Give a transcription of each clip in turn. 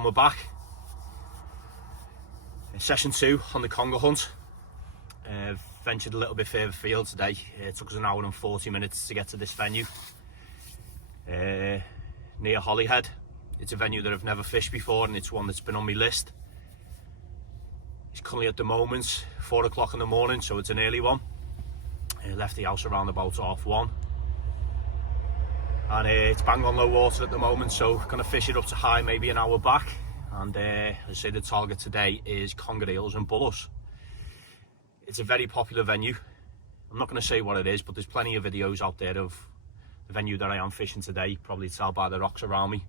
and we're back. Session 2 on the conger hunt. Ventured a little bit further field today. It took us an hour and 40 minutes to get to this venue near Holyhead. It's a venue that I've never fished before, and it's one that's been on my list. It's currently at the moment 4 o'clock in the morning, so it's an early one. I left the house around about 1:30, and it's bang on low water at the moment, so gonna fish it up to high, maybe an hour back. And I say the target today is conger eels and bullets. It's a very popular venue. I'm not going to say what it is, but there's plenty of videos out there of the venue that I am fishing today. Probably tell by the rocks around me.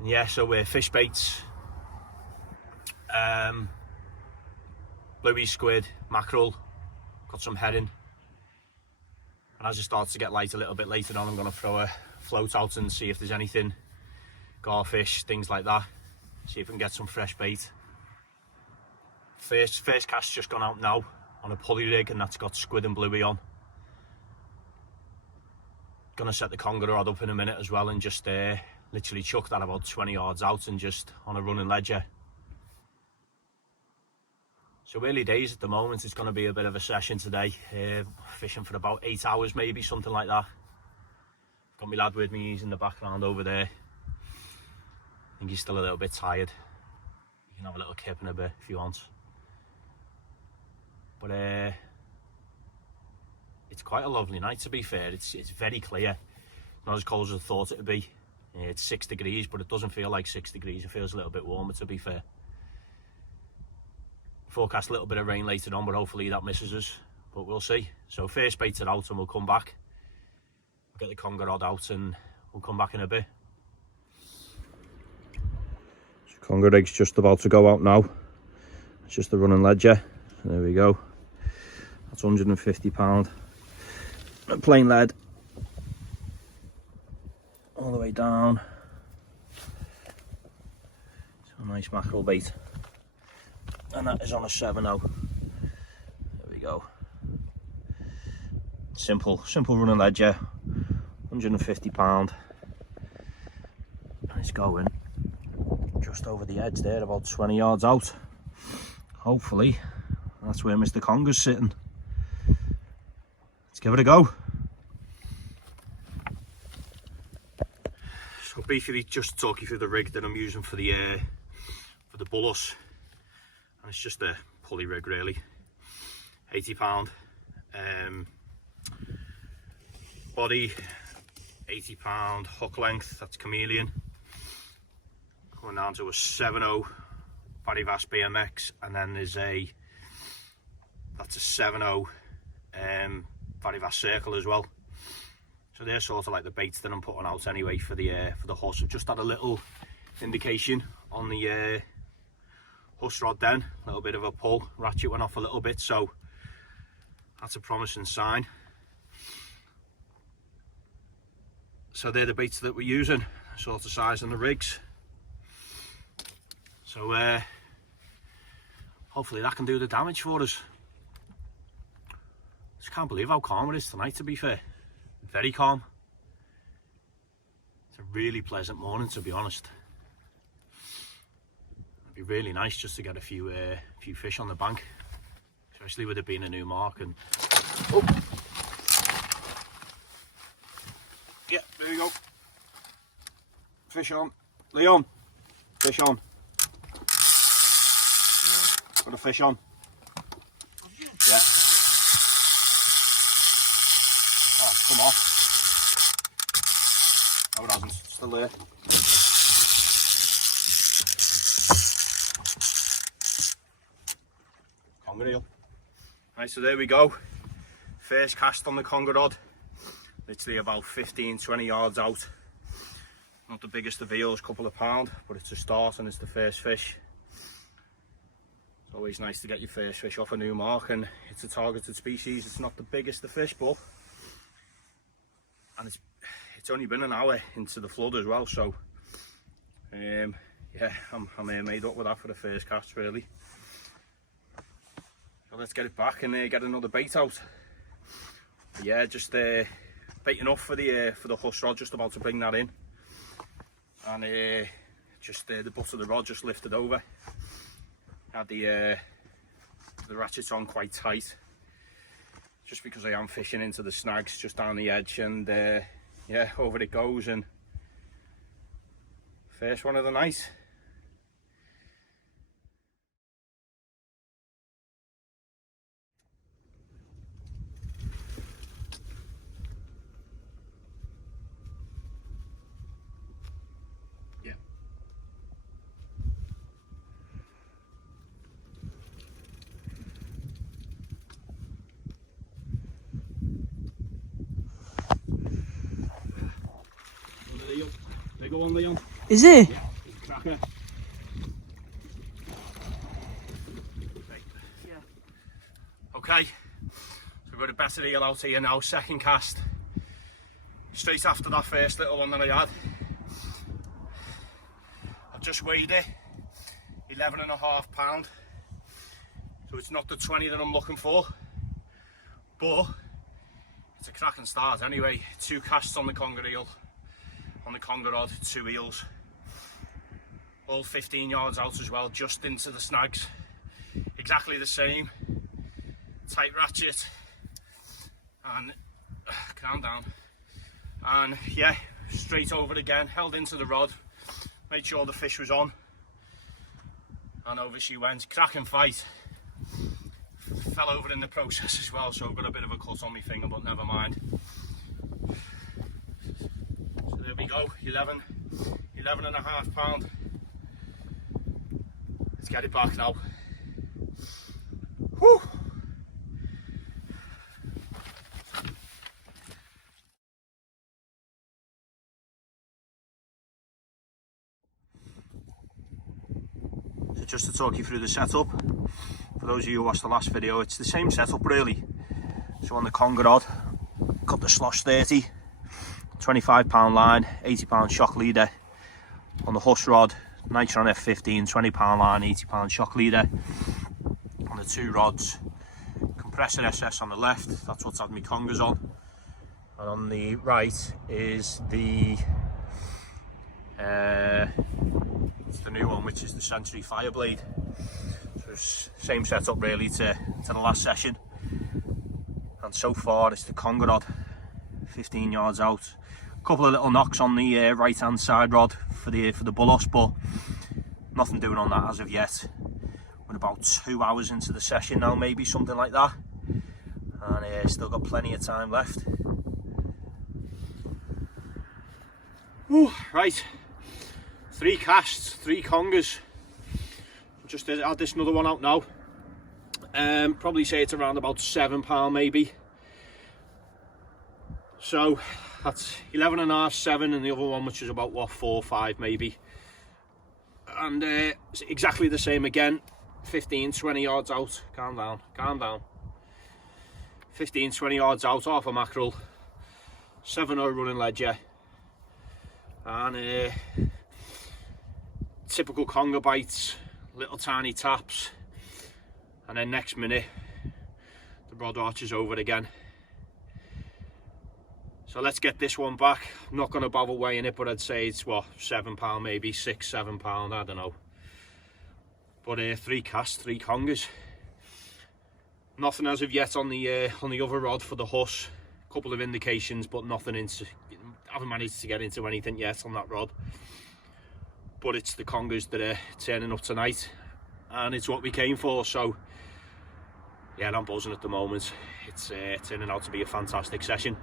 And yeah, so we're fish baits, bluey, squid, mackerel, got some herring. And as it starts to get light a little bit later on, I'm going to throw a float out and see if there's anything, garfish, things like that. See if we can get some fresh bait. First cast just gone out now on a pulley rig, and that's got squid and bluey on. Gonna set the conger rod up in a minute as well, and just literally chuck that about 20 yards out and just on a running ledger. So early days at the moment. It's going to be a bit of a session today, fishing for about 8 hours maybe, something like that. Got my lad with me, he's in the background over there. I think he's still a little bit tired. You can have a little kip in a bit if you want. But it's quite a lovely night, to be fair. It's very clear, not as cold as I thought it would be. It's 6 degrees, but it doesn't feel like 6 degrees. It feels a little bit warmer, to be fair. Forecast a little bit of rain later on, but hopefully that misses us, but we'll see. So first baits are out and we'll come back. We'll get the conger rod out and we'll come back in a bit. So conger rig's just about to go out now. It's just a running ledger. There we go. That's £150. Plain lead. All the way down. So a nice mackerel bait. And that is on a 7.0. There we go. Simple running ledger. £150. And it's going just over the edge there, about 20 yards out. Hopefully that's where Mr. Conger's sitting. Let's give it a go. So basically, just to talk you through the rig that I'm using for the bullets. And it's just a pulley rig, really. £80. Body, £80. Hook length, that's chameleon. Going down to a 7.0 Barry-Vass BMX, and then there's that's a 7.0 Barry-Vass circle as well. So they're sort of like the baits that I'm putting out anyway for the huss. I've just had a little indication on the huss rod then, a little bit of a pull, ratchet went off a little bit, so that's a promising sign. So they're the baits that we're using, sort of size on the rigs. So hopefully that can do the damage for us. Just can't believe how calm it is tonight, to be fair. Very calm. It's a really pleasant morning, to be honest. Be really nice just to get a few fish on the bank, especially with it being a new mark. And oh, yeah, there we go. Fish on, Leon. Fish on. Got a fish on. Yeah. Oh, come off. No, it hasn't. Still there. Conger eel. Right, so there we go. First cast on the conger rod. Literally about 15-20 yards out. Not the biggest of eels, couple of pound, but it's a start and it's the first fish. It's always nice to get your first fish off a new mark, and it's a targeted species. It's not the biggest of fish, but and it's only been an hour into the flood as well, so yeah, I'm made up with that for the first cast, really. So let's get it back and get another bait out. But yeah, just baiting off for the huss rod, just about to bring that in. and just the butt of the rod just lifted over. Had the ratchets on quite tight, just because I am fishing into the snags just down the edge, and yeah, over it goes, and first one of the night. Bigger one, Leon. Is it? Yeah, he's a cracker. Yeah. Okay, so we've got a better eel out here now, second cast. Straight after that first little one that I had. I've just weighed it, 11.5 pound. So it's not the 20 that I'm looking for, but it's a cracking start anyway. 2 casts on the conger eel, on the conger rod, 2 eels, all 15 yards out as well, just into the snags. Exactly the same, tight ratchet, and calm down, and yeah, straight over again, held into the rod, made sure the fish was on, and over she went. Cracking fight. Fell over in the process as well, so I've got a bit of a cut on my finger, but never mind. So there we go, 11.5 pound. Let's get it back now. Whew. So just to talk you through the setup, for those of you who watched the last video, it's the same setup really. So on the conger rod, cut the slosh 30, 25 pound line, 80 pound shock leader. On the huss rod, Nitron F15, 20 pound line, 80 pound shock leader. On the 2 rods, compressor SS on the left, that's what's had my congers on. And on the right is the it's the new one, which is the Century Fireblade. So same setup really to the last session. And so far it's the conger rod, 15 yards out. A couple of little knocks on the right hand side rod for the bullos, but nothing doing on that as of yet. We're about 2 hours into the session now, maybe something like that, and still got plenty of time left. Ooh, right, 3 casts, 3 congers. Just add this another one out now. Probably say it's around about £7 maybe. So that's 11.5, 7, and the other one, which is about what, 4, 5 maybe. And it's exactly the same again. 15, 20 yards out. Calm down, calm down. 15, 20 yards out, half a mackerel, 7.0 running ledger, and typical conger bites, little tiny taps, and then next minute the rod arches over again. So let's get this one back. I'm not going to bother weighing it, but I'd say it's what, £7 maybe, 6, £7, I don't know. But 3 casts, 3 congers. Nothing as of yet on the other rod for the huss. A couple of indications, but nothing into. Haven't managed to get into anything yet on that rod. But it's the congers that are turning up tonight, and it's what we came for. So yeah, I'm buzzing at the moment. It's turning out to be a fantastic session.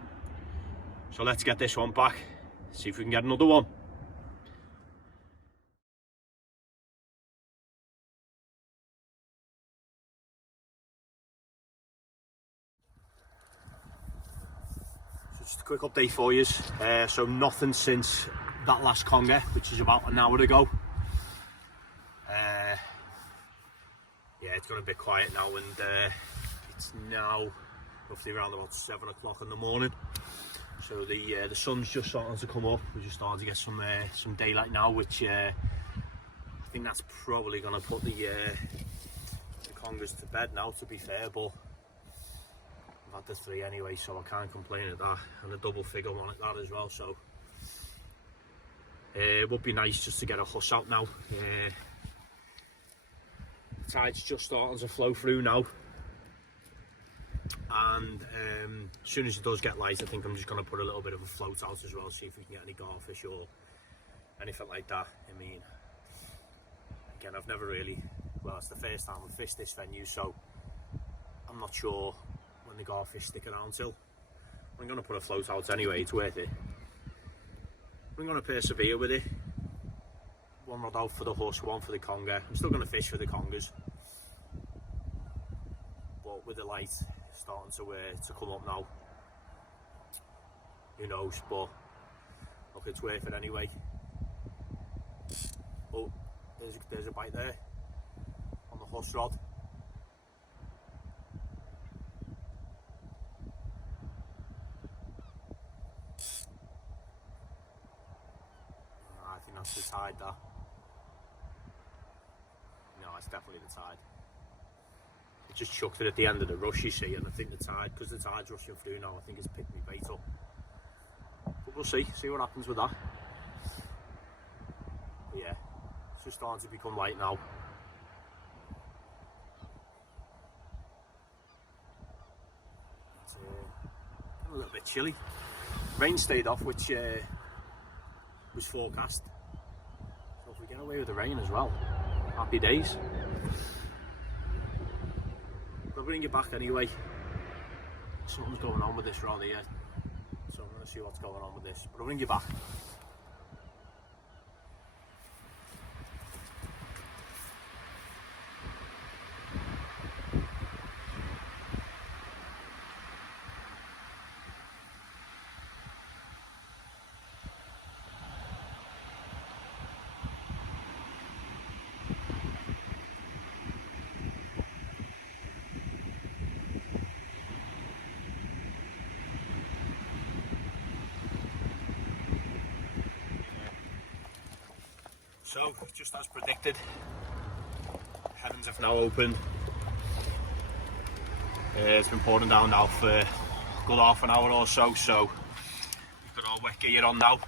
So let's get this one back, see if we can get another one. Just a quick update for you. So nothing since that last conger, which is about an hour ago. Yeah, it's got a bit quiet now, and it's now roughly around about 7 o'clock in the morning. So the sun's just starting to come up. We're just starting to get some daylight now, which I think that's probably going to put the congers to bed now, to be fair, but I've had the 3 anyway, so I can't complain at that, and a double figure one at that as well. So It would be nice just to get a huss out now. The tide's just starting to flow through now, and as soon as it does get light, I think I'm just going to put a little bit of a float out as well, see if we can get any garfish or anything like that. I mean, again, I've never really, well, it's the first time I've fished this venue, so I'm not sure when the garfish stick around till. I'm going to put a float out anyway, it's worth it. I'm going to persevere with it. One rod out for the huss, one for the conger. I'm still going to fish for the congers, but with the light starting to come up now, who knows, but look, it's worth it anyway. Oh, there's a bite there on the huss rod. I think that's the tide, that. No, it's definitely the tide. It just chucked it at the end of the rush, you see, and I think the tide, because the tide's rushing through now, I think it's picked me bait up. But we'll see what happens with that. But yeah, it's just starting to become light now. It's a little bit chilly. Rain stayed off, which was forecast. So if we get away with the rain as well, happy days. I'll bring you back anyway. Something's going on with this rod here, so I'm going to see what's going on with this, but I'll bring you back. So, just as predicted, heavens have now opened. It's been pouring down now for a good half an hour or so, so we've got our wet gear on now.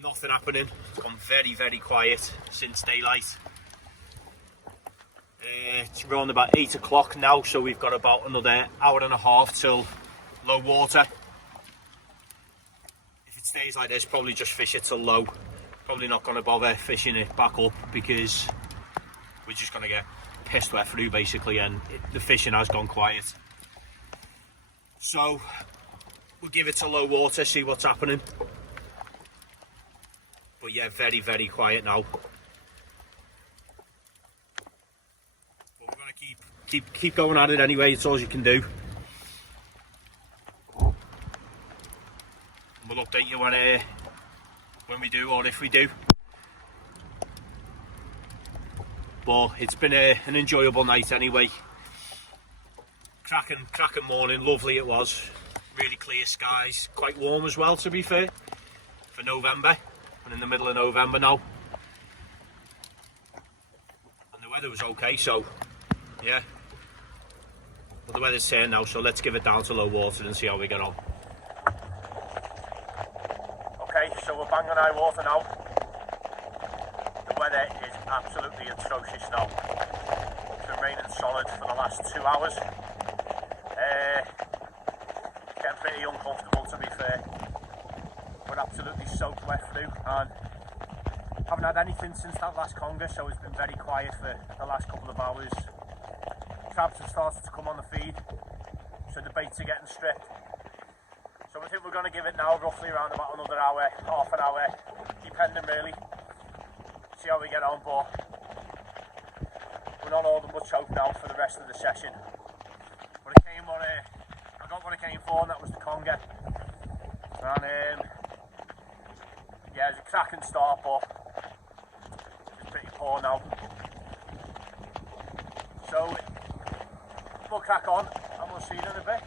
Nothing happening. It's gone very, very quiet since daylight. It's around about 8 o'clock now, so we've got about another hour and a half till low water. If it stays like this, probably just fish it till low. Probably not going to bother fishing it back up because we're just going to get pissed wet through basically, and the fishing has gone quiet. So we'll give it to low water, see what's happening. But yeah, very, very quiet now. But we're going to keep going at it anyway. It's all you can do. We'll update you when we do, or if we do. But it's been an enjoyable night anyway. Cracking morning, lovely it was. Really clear skies, quite warm as well, to be fair, for November. And in the middle of November now. And the weather was okay, so yeah. But the weather's turned now, so let's give it down to low water and see how we get on. Okay, so we're bang on high water now. The weather is absolutely atrocious now. It's been raining solid for the last 2 hours. Getting pretty uncomfortable, to be fair. We're absolutely soaked wet through, and haven't had anything since that last conger, so it's been very quiet for the last couple of hours. Crabs have started to come on the feed, so the baits are getting stripped. So I think we're going to give it now roughly around about another hour, half an hour, depending really. See how we get on, but we're not holding much hope now for the rest of the session. But I got what I came for, and that was the conger. And yeah, it was a cracking start, but it's pretty poor now. So we'll crack on, and we'll see you in a bit.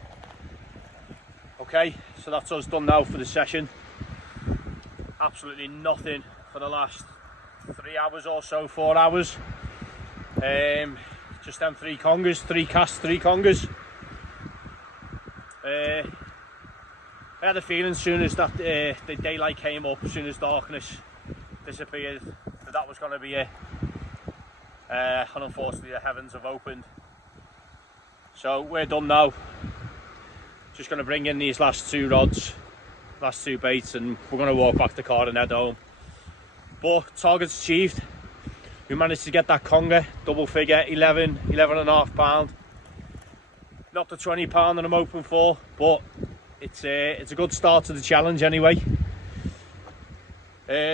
Okay, so that's us done now for the session. Absolutely nothing for the last 3 hours or so, 4 hours. Just them 3 congers, 3 casts, 3 congers. I had a feeling as soon as that the daylight came up, as soon as darkness disappeared, that was going to be it. And unfortunately the heavens have opened. So we're done now. Just going to bring in these last 2 rods, last 2 baits, and we're going to walk back to the car and head home. But target's achieved. We managed to get that conger, double figure, 11.5 pound. Not the 20 pound that I'm hoping for, but it's a good start to the challenge anyway.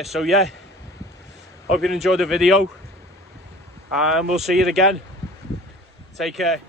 So yeah, hope you enjoyed the video, and we'll see you again. Take care.